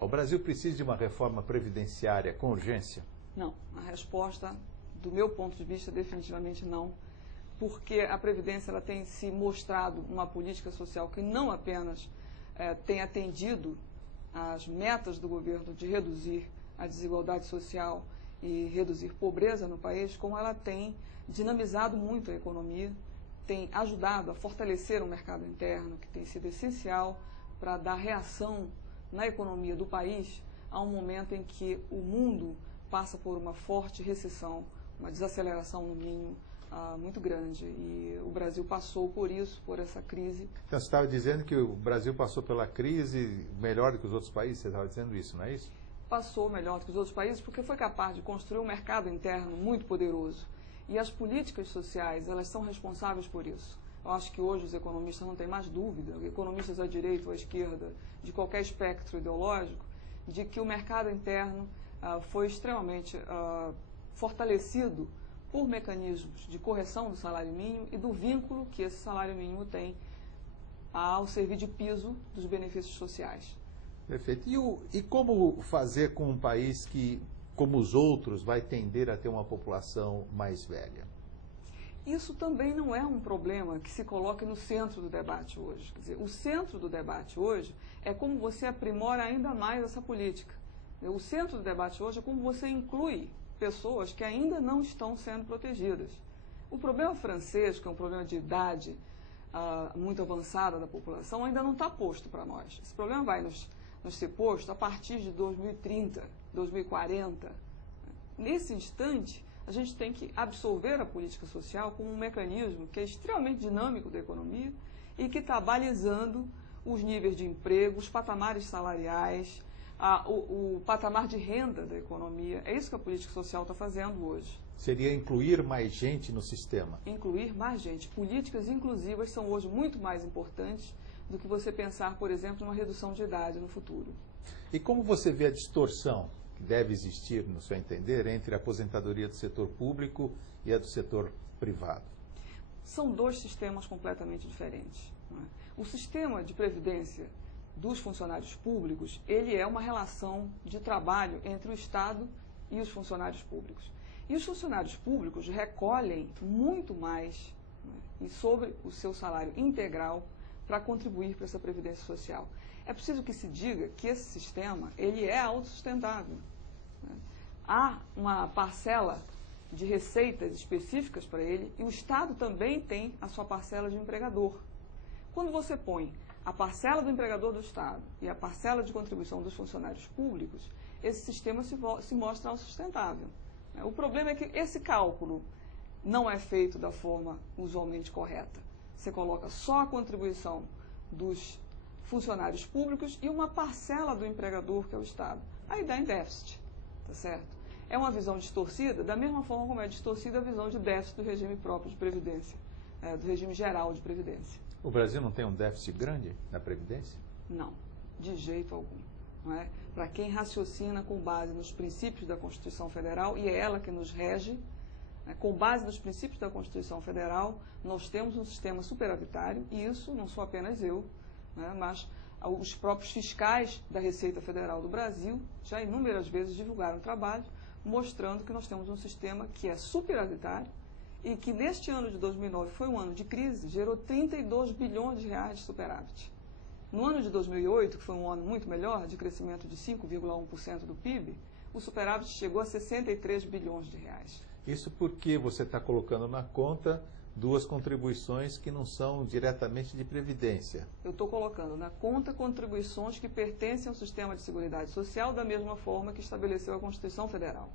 O Brasil precisa de uma reforma previdenciária com urgência? Não. A resposta, do meu ponto de vista, definitivamente não. Porque a Previdência ela tem se mostrado uma política social que não apenas tem atendido às metas do governo de reduzir a desigualdade social e reduzir pobreza no país, como ela tem dinamizado muito a economia, tem ajudado a fortalecer o mercado interno, que tem sido essencial para dar reação na economia do país a um momento em que o mundo passa por uma forte recessão, uma desaceleração no mínimo muito grande. E o Brasil passou por isso, por essa crise. Então você estava dizendo que o Brasil passou pela crise melhor do que os outros países? Você estava dizendo isso, não é isso? Passou melhor do que os outros países porque foi capaz de construir um mercado interno muito poderoso. E as políticas sociais, elas são responsáveis por isso. Eu acho que hoje os economistas não têm mais dúvida, economistas à direita ou à esquerda, de qualquer espectro ideológico, de que o mercado interno foi extremamente fortalecido por mecanismos de correção do salário mínimo e do vínculo que esse salário mínimo tem ao servir de piso dos benefícios sociais. Perfeito. E como fazer com um país que, como os outros, vai tender a ter uma população mais velha? Isso também não é um problema que se coloque no centro do debate hoje. Quer dizer, o centro do debate hoje é como você aprimora ainda mais essa política. O centro do debate hoje é como você inclui pessoas que ainda não estão sendo protegidas. O problema francês, que é um problema de idade muito avançada da população, ainda não está posto para nós. Esse problema vai nos ser posto a partir de 2030, 2040. Nesse instante, a gente tem que absorver a política social como um mecanismo que é extremamente dinâmico da economia e que está balizando os níveis de emprego, os patamares salariais, o patamar de renda da economia. É isso que a política social está fazendo hoje. Seria incluir mais gente no sistema? Incluir mais gente. Políticas inclusivas são hoje muito mais importantes do que você pensar, por exemplo, numa redução de idade no futuro. E como você vê a distorção que deve existir, no seu entender, entre a aposentadoria do setor público e a do setor privado? São dois sistemas completamente diferentes, não é? O sistema de previdência dos funcionários públicos, ele é uma relação de trabalho entre o Estado e os funcionários públicos. E os funcionários públicos recolhem muito mais, né, sobre o seu salário integral para contribuir para essa previdência social. É preciso que se diga que esse sistema ele é autossustentável, né? Há uma parcela de receitas específicas para ele e o Estado também tem a sua parcela de empregador. Quando você põe a parcela do empregador do Estado e a parcela de contribuição dos funcionários públicos, esse sistema se mostra autossustentável. O problema é que esse cálculo não é feito da forma usualmente correta. Você coloca só a contribuição dos funcionários públicos e uma parcela do empregador, que é o Estado. Aí dá em déficit, tá certo? É uma visão distorcida, da mesma forma como é distorcida a visão de déficit do regime próprio de previdência, do regime geral de previdência. O Brasil não tem um déficit grande na previdência? Não, de jeito algum. Não é? Para quem raciocina com base nos princípios da Constituição Federal, e é ela que nos rege, com base nos princípios da Constituição Federal, nós temos um sistema superavitário, e isso não sou apenas eu, né, mas os próprios fiscais da Receita Federal do Brasil já inúmeras vezes divulgaram trabalhos mostrando que nós temos um sistema que é superavitário e que neste ano de 2009 foi um ano de crise, gerou 32 bilhões de reais de superávit. No ano de 2008, que foi um ano muito melhor, de crescimento de 5,1% do PIB, o superávit chegou a 63 bilhões de reais. Isso porque você está colocando na conta duas contribuições que não são diretamente de previdência. Eu estou colocando na conta contribuições que pertencem ao sistema de seguridade social da mesma forma que estabeleceu a Constituição Federal.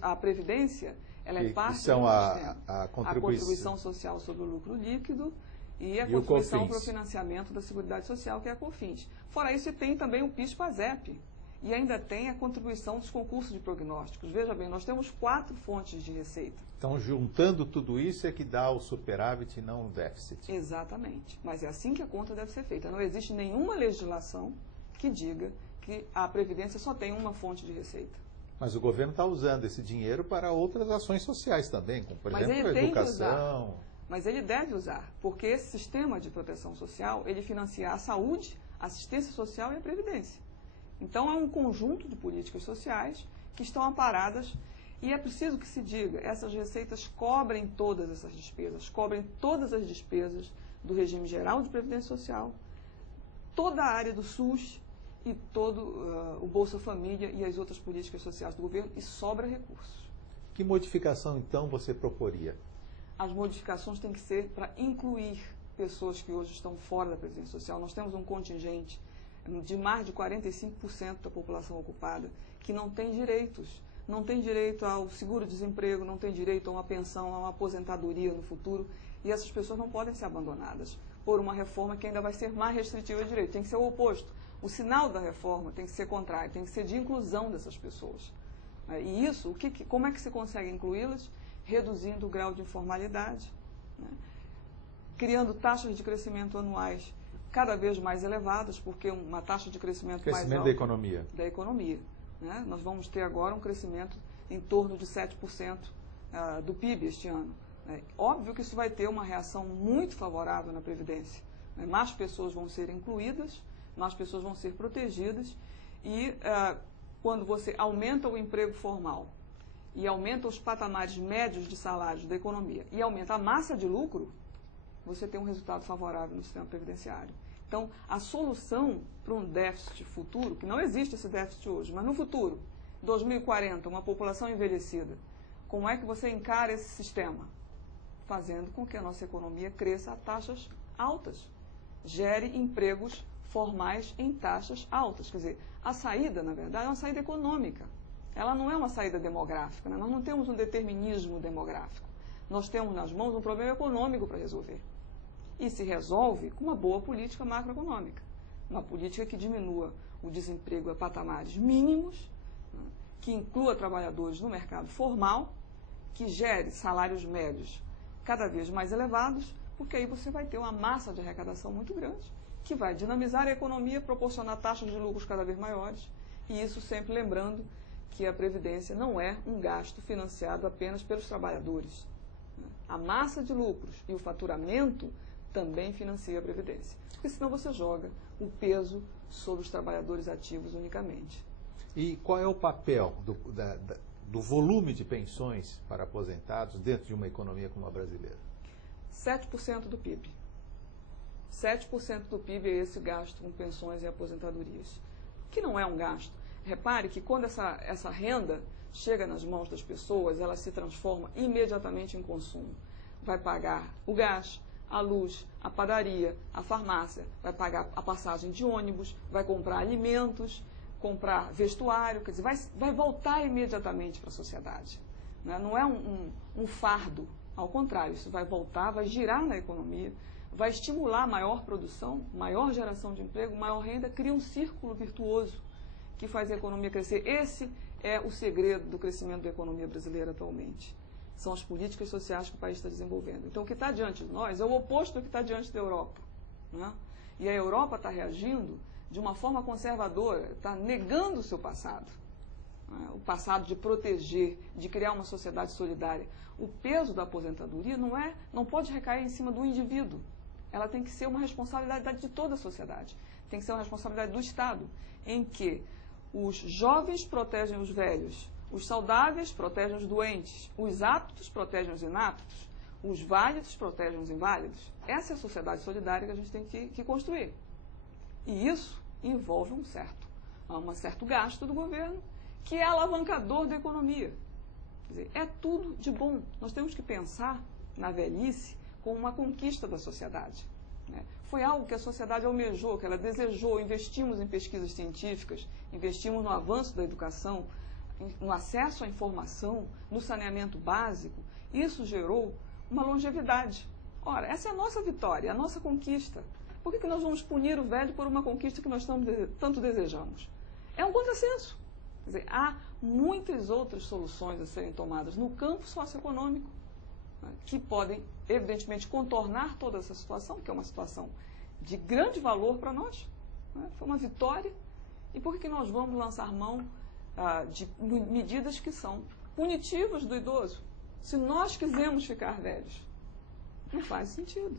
A Previdência, ela é parte do sistema. A contribuição social sobre o lucro líquido e a contribuição para o financiamento da Seguridade Social, que é a COFINS. Fora isso, tem também o PIS/PASEP. E ainda tem a contribuição dos concursos de prognósticos. Veja bem, nós temos 4 fontes de receita. Então, juntando tudo isso é que dá o superávit e não o déficit. Exatamente. Mas é assim que a conta deve ser feita. Não existe nenhuma legislação que diga que a Previdência só tem uma fonte de receita. Mas o governo está usando esse dinheiro para outras ações sociais também, como, por exemplo, a educação. Mas ele deve usar, porque esse sistema de proteção social, ele financia a saúde, a assistência social e a previdência. Então, é um conjunto de políticas sociais que estão amparadas e é preciso que se diga, essas receitas cobrem todas essas despesas, cobrem todas as despesas do regime geral de previdência social, toda a área do SUS e todo o Bolsa Família e as outras políticas sociais do governo, e sobra recursos. Que modificação, então, você proporia? As modificações têm que ser para incluir pessoas que hoje estão fora da previdência social. Nós temos um contingente de mais de 45% da população ocupada que não tem direitos. Não tem direito ao seguro-desemprego, não tem direito a uma pensão, a uma aposentadoria no futuro. E essas pessoas não podem ser abandonadas por uma reforma que ainda vai ser mais restritiva de direito. Tem que ser o oposto. O sinal da reforma tem que ser contrário, tem que ser de inclusão dessas pessoas. E isso, como é que se consegue incluí-las? Reduzindo o grau de informalidade, né? Criando taxas de crescimento anuais cada vez mais elevadas, porque uma taxa de crescimento mais alta... da economia. Da economia. Né? Nós vamos ter agora um crescimento em torno de 7% do PIB este ano. Óbvio que isso vai ter uma reação muito favorável na Previdência. Mais pessoas vão ser incluídas, mais pessoas vão ser protegidas e quando você aumenta o emprego formal e aumenta os patamares médios de salários da economia e aumenta a massa de lucro, você tem um resultado favorável no sistema previdenciário. Então, a solução para um déficit futuro, que não existe esse déficit hoje, mas no futuro, 2040, uma população envelhecida, como é que você encara esse sistema? Fazendo com que a nossa economia cresça a taxas altas, gere empregos formais em taxas altas. Quer dizer, a saída, na verdade, é uma saída econômica. Ela não é uma saída demográfica, né? Nós não temos um determinismo demográfico. Nós temos nas mãos um problema econômico para resolver. E se resolve com uma boa política macroeconômica. Uma política que diminua o desemprego a patamares mínimos, né? Que inclua trabalhadores no mercado formal, que gere salários médios cada vez mais elevados, porque aí você vai ter uma massa de arrecadação muito grande, que vai dinamizar a economia, proporcionar taxas de lucros cada vez maiores, e isso sempre lembrando que a Previdência não é um gasto financiado apenas pelos trabalhadores. A massa de lucros e o faturamento também financia a Previdência, porque senão você joga o peso sobre os trabalhadores ativos unicamente. E qual é o papel do volume de pensões para aposentados dentro de uma economia como a brasileira? 7% do PIB. 7% do PIB é esse gasto com pensões e aposentadorias, que não é um gasto. Repare que quando essa renda chega nas mãos das pessoas, ela se transforma imediatamente em consumo. Vai pagar o gás, a luz, a padaria, a farmácia, vai pagar a passagem de ônibus, vai comprar alimentos, comprar vestuário, quer dizer, vai voltar imediatamente para a sociedade. Né? Não é um fardo, ao contrário, isso vai voltar, vai girar na economia, vai estimular maior produção, maior geração de emprego, maior renda, cria um círculo virtuoso que faz a economia crescer. Esse é o segredo do crescimento da economia brasileira atualmente. São as políticas sociais que o país está desenvolvendo. Então, o que está diante de nós é o oposto do que está diante da Europa. Né? E a Europa está reagindo de uma forma conservadora, está negando o seu passado. Né? O passado de proteger, de criar uma sociedade solidária. O peso da aposentadoria não pode recair em cima do indivíduo. Ela tem que ser uma responsabilidade de toda a sociedade. Tem que ser uma responsabilidade do Estado, em que os jovens protegem os velhos, os saudáveis protegem os doentes, os aptos protegem os inaptos, os válidos protegem os inválidos. Essa é a sociedade solidária que a gente tem que construir. E isso envolve um certo gasto do governo, que é alavancador da economia. Quer dizer, é tudo de bom. Nós temos que pensar na velhice como uma conquista da sociedade. Né? Foi algo que a sociedade almejou, que ela desejou. Investimos em pesquisas científicas, investimos no avanço da educação, no acesso à informação, no saneamento básico. Isso gerou uma longevidade. Ora, essa é a nossa vitória, a nossa conquista. Por que nós vamos punir o velho por uma conquista que nós tanto desejamos? É um contrassenso. Quer dizer, há muitas outras soluções a serem tomadas no campo socioeconômico, né, que podem, evidentemente, contornar toda essa situação, que é uma situação de grande valor para nós. Né? Foi uma vitória. E por que nós vamos lançar mão de medidas que são punitivas do idoso? Se nós quisermos ficar velhos, não faz sentido.